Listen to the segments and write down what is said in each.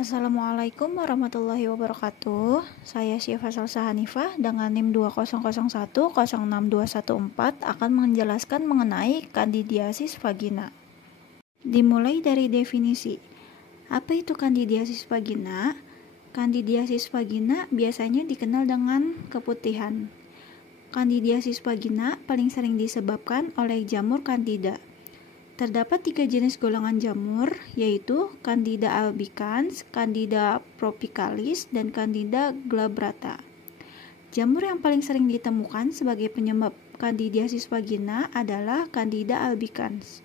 Assalamualaikum warahmatullahi wabarakatuh. Saya Syifa Salsa Hanifah dengan NIM 2001062114 akan menjelaskan mengenai kandidiasis vagina. Dimulai dari definisi. Apa itu kandidiasis vagina? Kandidiasis vagina biasanya dikenal dengan keputihan. Kandidiasis vagina paling sering disebabkan oleh jamur Candida. Terdapat 3 jenis golongan jamur, yaitu Candida albicans, Candida tropicalis, dan Candida glabrata. Jamur yang paling sering ditemukan sebagai penyebab kandidiasis vagina adalah Candida albicans.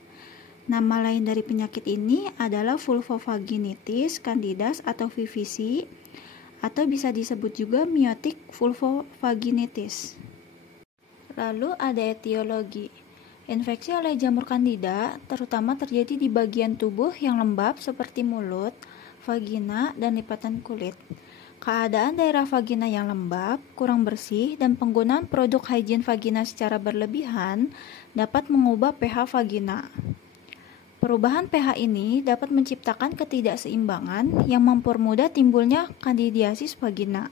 Nama lain dari penyakit ini adalah vulvovaginitis candidas atau VVC, atau bisa disebut juga miotic vulvovaginitis. Lalu ada etiologi. Infeksi oleh jamur Candida terutama terjadi di bagian tubuh yang lembab seperti mulut, vagina, dan lipatan kulit. Keadaan daerah vagina yang lembab, kurang bersih, dan penggunaan produk hygiene vagina secara berlebihan dapat mengubah pH vagina. Perubahan pH ini dapat menciptakan ketidakseimbangan yang mempermudah timbulnya kandidiasis vagina.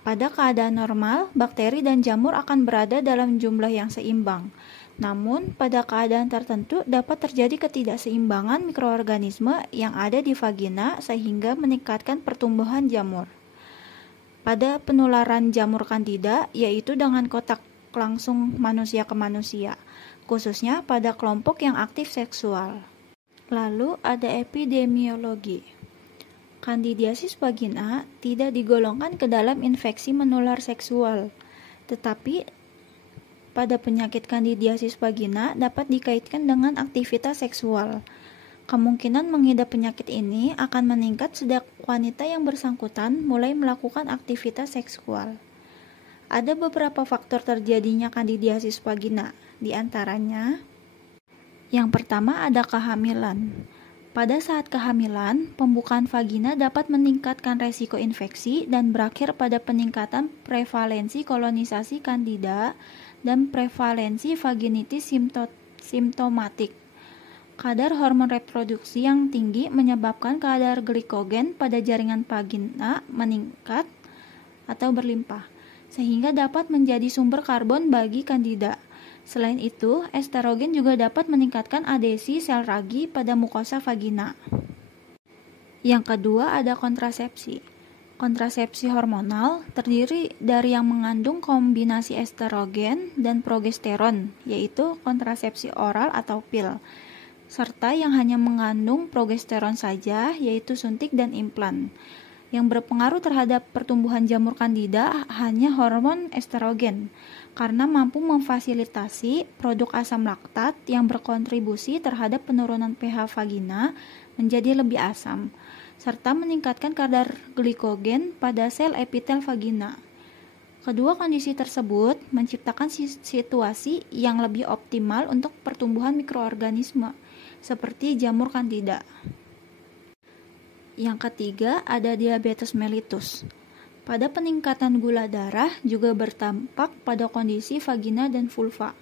Pada keadaan normal, bakteri dan jamur akan berada dalam jumlah yang seimbang. Namun, pada keadaan tertentu dapat terjadi ketidakseimbangan mikroorganisme yang ada di vagina sehingga meningkatkan pertumbuhan jamur. Pada penularan jamur Candida, yaitu dengan kontak langsung manusia ke manusia, khususnya pada kelompok yang aktif seksual. Lalu ada epidemiologi. Kandidiasis vagina tidak digolongkan ke dalam infeksi menular seksual, tetapi pada penyakit kandidiasis vagina dapat dikaitkan dengan aktivitas seksual. Kemungkinan mengidap penyakit ini akan meningkat sejak wanita yang bersangkutan mulai melakukan aktivitas seksual. Ada beberapa faktor terjadinya kandidiasis vagina, di antaranya yang pertama ada kehamilan. Pada saat kehamilan, pembukaan vagina dapat meningkatkan resiko infeksi dan berakhir pada peningkatan prevalensi kolonisasi Candida dan prevalensi vaginitis simptomatik. Kadar hormon reproduksi yang tinggi menyebabkan kadar glikogen pada jaringan vagina meningkat atau berlimpah, sehingga dapat menjadi sumber karbon bagi Candida. Selain itu, estrogen juga dapat meningkatkan adhesi sel ragi pada mukosa vagina. Yang kedua ada kontrasepsi. Kontrasepsi hormonal terdiri dari yang mengandung kombinasi estrogen dan progesteron, yaitu kontrasepsi oral atau pil, serta yang hanya mengandung progesteron saja, yaitu suntik dan implan. Yang berpengaruh terhadap pertumbuhan jamur Candida hanya hormon estrogen, karena mampu memfasilitasi produk asam laktat yang berkontribusi terhadap penurunan pH vagina menjadi lebih asam, serta meningkatkan kadar glikogen pada sel epitel vagina. Kedua kondisi tersebut menciptakan situasi yang lebih optimal untuk pertumbuhan mikroorganisme, seperti jamur Candida. Yang ketiga ada diabetes mellitus. Pada peningkatan gula darah juga berdampak pada kondisi vagina dan vulva.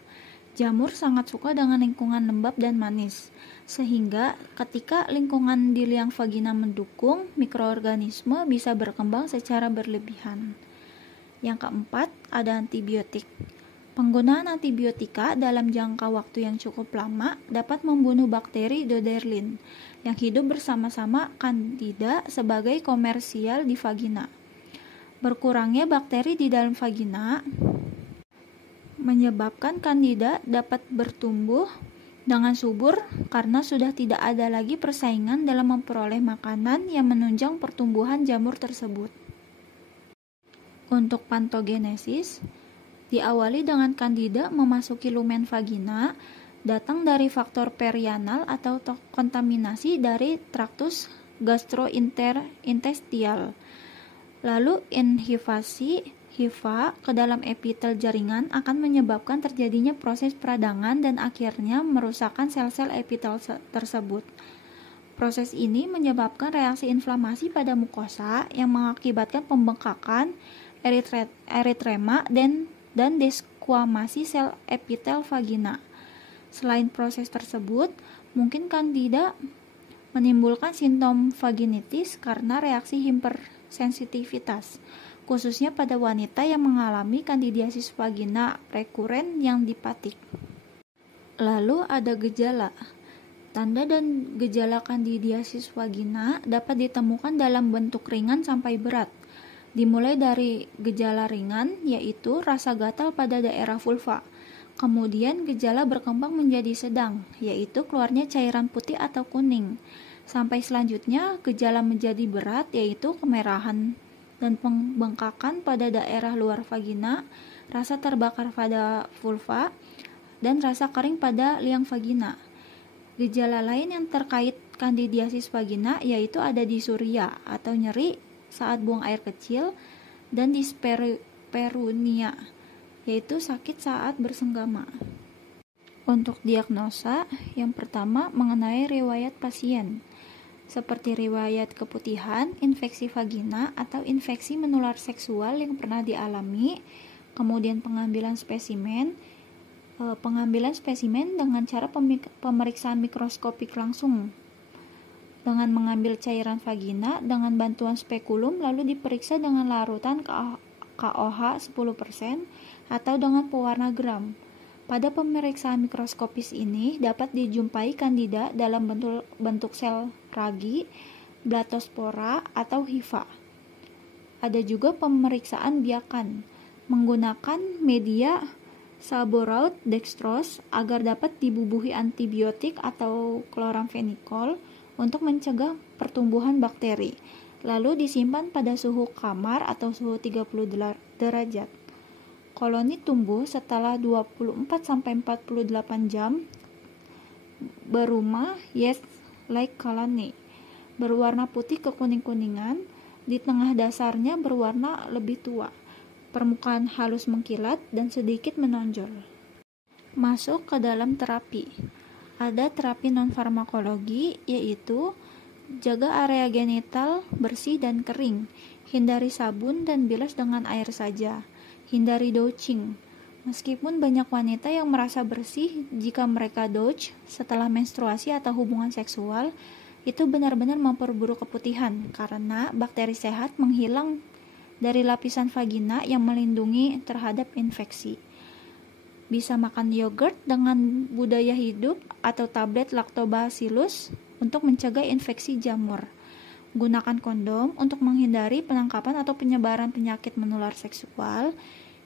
Jamur sangat suka dengan lingkungan lembab dan manis, sehingga ketika lingkungan di liang vagina mendukung, mikroorganisme bisa berkembang secara berlebihan. Yang keempat, ada antibiotik. Penggunaan antibiotika dalam jangka waktu yang cukup lama dapat membunuh bakteri Doderlin yang hidup bersama-sama Candida sebagai komersial di vagina. Berkurangnya bakteri di dalam vagina menyebabkan Candida dapat bertumbuh dengan subur karena sudah tidak ada lagi persaingan dalam memperoleh makanan yang menunjang pertumbuhan jamur tersebut. Untuk pantogenesis, diawali dengan Candida memasuki lumen vagina, datang dari faktor perianal atau kontaminasi dari traktus gastrointestinal. Lalu inhibasi HIFA ke dalam epitel jaringan akan menyebabkan terjadinya proses peradangan dan akhirnya merusakkan sel-sel epitel tersebut. Proses ini menyebabkan reaksi inflamasi pada mukosa yang mengakibatkan pembengkakan, eritrema, dan desquamasi sel epitel vagina. Selain proses tersebut, mungkin Candida menimbulkan simptom vaginitis karena reaksi hipersensitivitas, khususnya pada wanita yang mengalami kandidiasis vagina rekuren yang dipatik. Lalu ada gejala. Tanda dan gejala kandidiasis vagina dapat ditemukan dalam bentuk ringan sampai berat. Dimulai dari gejala ringan, yaitu rasa gatal pada daerah vulva. Kemudian gejala berkembang menjadi sedang, yaitu keluarnya cairan putih atau kuning. Sampai selanjutnya gejala menjadi berat, yaitu kemerahan dan pembengkakan pada daerah luar vagina, rasa terbakar pada vulva, dan rasa kering pada liang vagina. Gejala lain yang terkait kandidiasis vagina yaitu ada disuria atau nyeri saat buang air kecil, dan disperunia yaitu sakit saat bersenggama. Untuk diagnosa, yang pertama mengenai riwayat pasien, seperti riwayat keputihan, infeksi vagina, atau infeksi menular seksual yang pernah dialami, kemudian pengambilan spesimen dengan cara pemeriksaan mikroskopik langsung dengan mengambil cairan vagina dengan bantuan spekulum, lalu diperiksa dengan larutan KOH 10% atau dengan pewarna gram. Pada pemeriksaan mikroskopis ini dapat dijumpai kandida dalam bentuk sel ragi, blatospora, atau hifa. Ada juga pemeriksaan biakan menggunakan media Sabouraud dextrose agar dapat dibubuhi antibiotik atau kloramfenikol untuk mencegah pertumbuhan bakteri, lalu disimpan pada suhu kamar atau suhu 30 derajat. Koloni tumbuh setelah 24-48 jam, berumah yeast-like colony, berwarna putih kekuning-kuningan, di tengah dasarnya berwarna lebih tua. Permukaan halus mengkilat dan sedikit menonjol. Masuk ke dalam terapi. Ada terapi non-farmakologi, yaitu jaga area genital bersih dan kering. Hindari sabun dan bilas dengan air saja. Hindari douching. Meskipun banyak wanita yang merasa bersih jika mereka douche setelah menstruasi atau hubungan seksual, itu benar-benar memperburuk keputihan karena bakteri sehat menghilang dari lapisan vagina yang melindungi terhadap infeksi. Bisa makan yogurt dengan budaya hidup atau tablet lactobacillus untuk mencegah infeksi jamur. Gunakan kondom untuk menghindari penangkapan atau penyebaran penyakit menular seksual.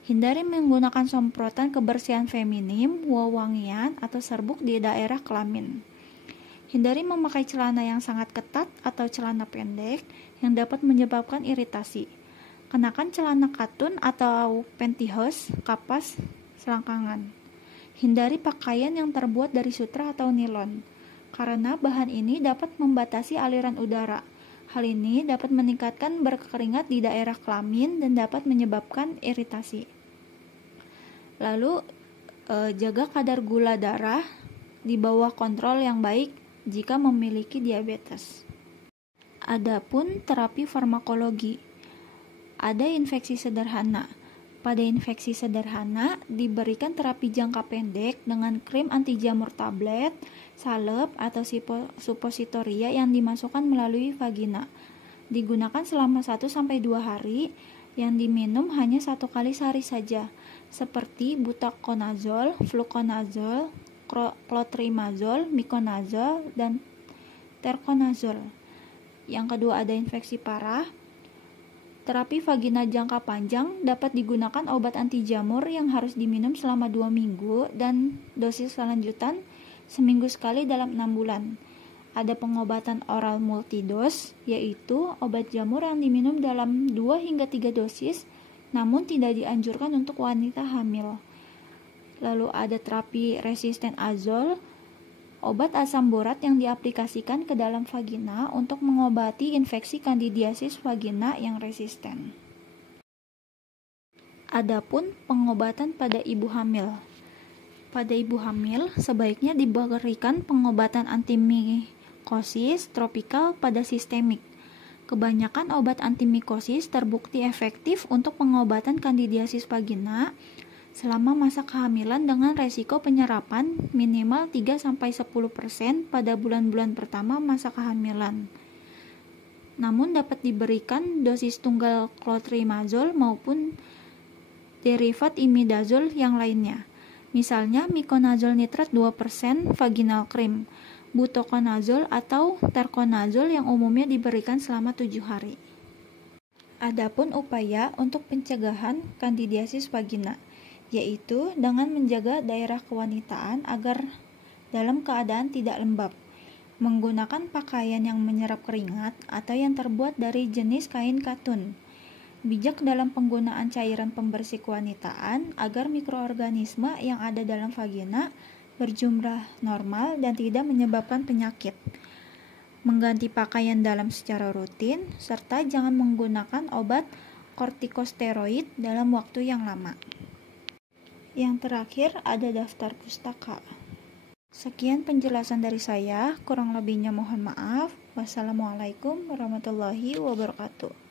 Hindari menggunakan semprotan kebersihan feminim, wewangian, atau serbuk di daerah kelamin. Hindari memakai celana yang sangat ketat atau celana pendek yang dapat menyebabkan iritasi. Kenakan celana katun atau pantyhose, kapas, selangkangan. Hindari pakaian yang terbuat dari sutra atau nilon, karena bahan ini dapat membatasi aliran udara. Hal ini dapat meningkatkan berkeringat di daerah kelamin dan dapat menyebabkan iritasi. Lalu, jaga kadar gula darah di bawah kontrol yang baik jika memiliki diabetes. Adapun terapi farmakologi. Ada infeksi sederhana. Pada infeksi sederhana, diberikan terapi jangka pendek dengan krim anti jamur tablet, salep, atau supositoria yang dimasukkan melalui vagina. Digunakan selama 1-2 hari, yang diminum hanya 1 kali sehari saja, seperti butaconazole, fluconazole, clotrimazole, miconazole, dan terconazole. Yang kedua ada infeksi parah. Terapi vagina jangka panjang dapat digunakan obat anti jamur yang harus diminum selama 2 minggu dan dosis lanjutan seminggu sekali dalam 6 bulan. Ada pengobatan oral multidos, yaitu obat jamur yang diminum dalam 2 hingga 3 dosis, namun tidak dianjurkan untuk wanita hamil. Lalu ada terapi resisten azol, obat asam borat yang diaplikasikan ke dalam vagina untuk mengobati infeksi kandidiasis vagina yang resisten. Adapun pengobatan pada ibu hamil. Pada ibu hamil, sebaiknya diberikan pengobatan antimikosis tropikal pada sistemik. Kebanyakan obat antimikosis terbukti efektif untuk pengobatan kandidiasis vagina, selama masa kehamilan dengan resiko penyerapan minimal 3-10% pada bulan-bulan pertama masa kehamilan. Namun dapat diberikan dosis tunggal clotrimazole maupun derivat imidazole yang lainnya. Misalnya miconazole nitrat 2% vaginal cream, butoconazole atau terconazole yang umumnya diberikan selama 7 hari. Adapun upaya untuk pencegahan kandidiasis vagina, yaitu dengan menjaga daerah kewanitaan agar dalam keadaan tidak lembab, menggunakan pakaian yang menyerap keringat atau yang terbuat dari jenis kain katun, bijak dalam penggunaan cairan pembersih kewanitaan agar mikroorganisme yang ada dalam vagina berjumlah normal dan tidak menyebabkan penyakit, mengganti pakaian dalam secara rutin, serta jangan menggunakan obat kortikosteroid dalam waktu yang lama. Yang terakhir ada daftar pustaka. Sekian penjelasan dari saya, kurang lebihnya mohon maaf. Wassalamualaikum warahmatullahi wabarakatuh.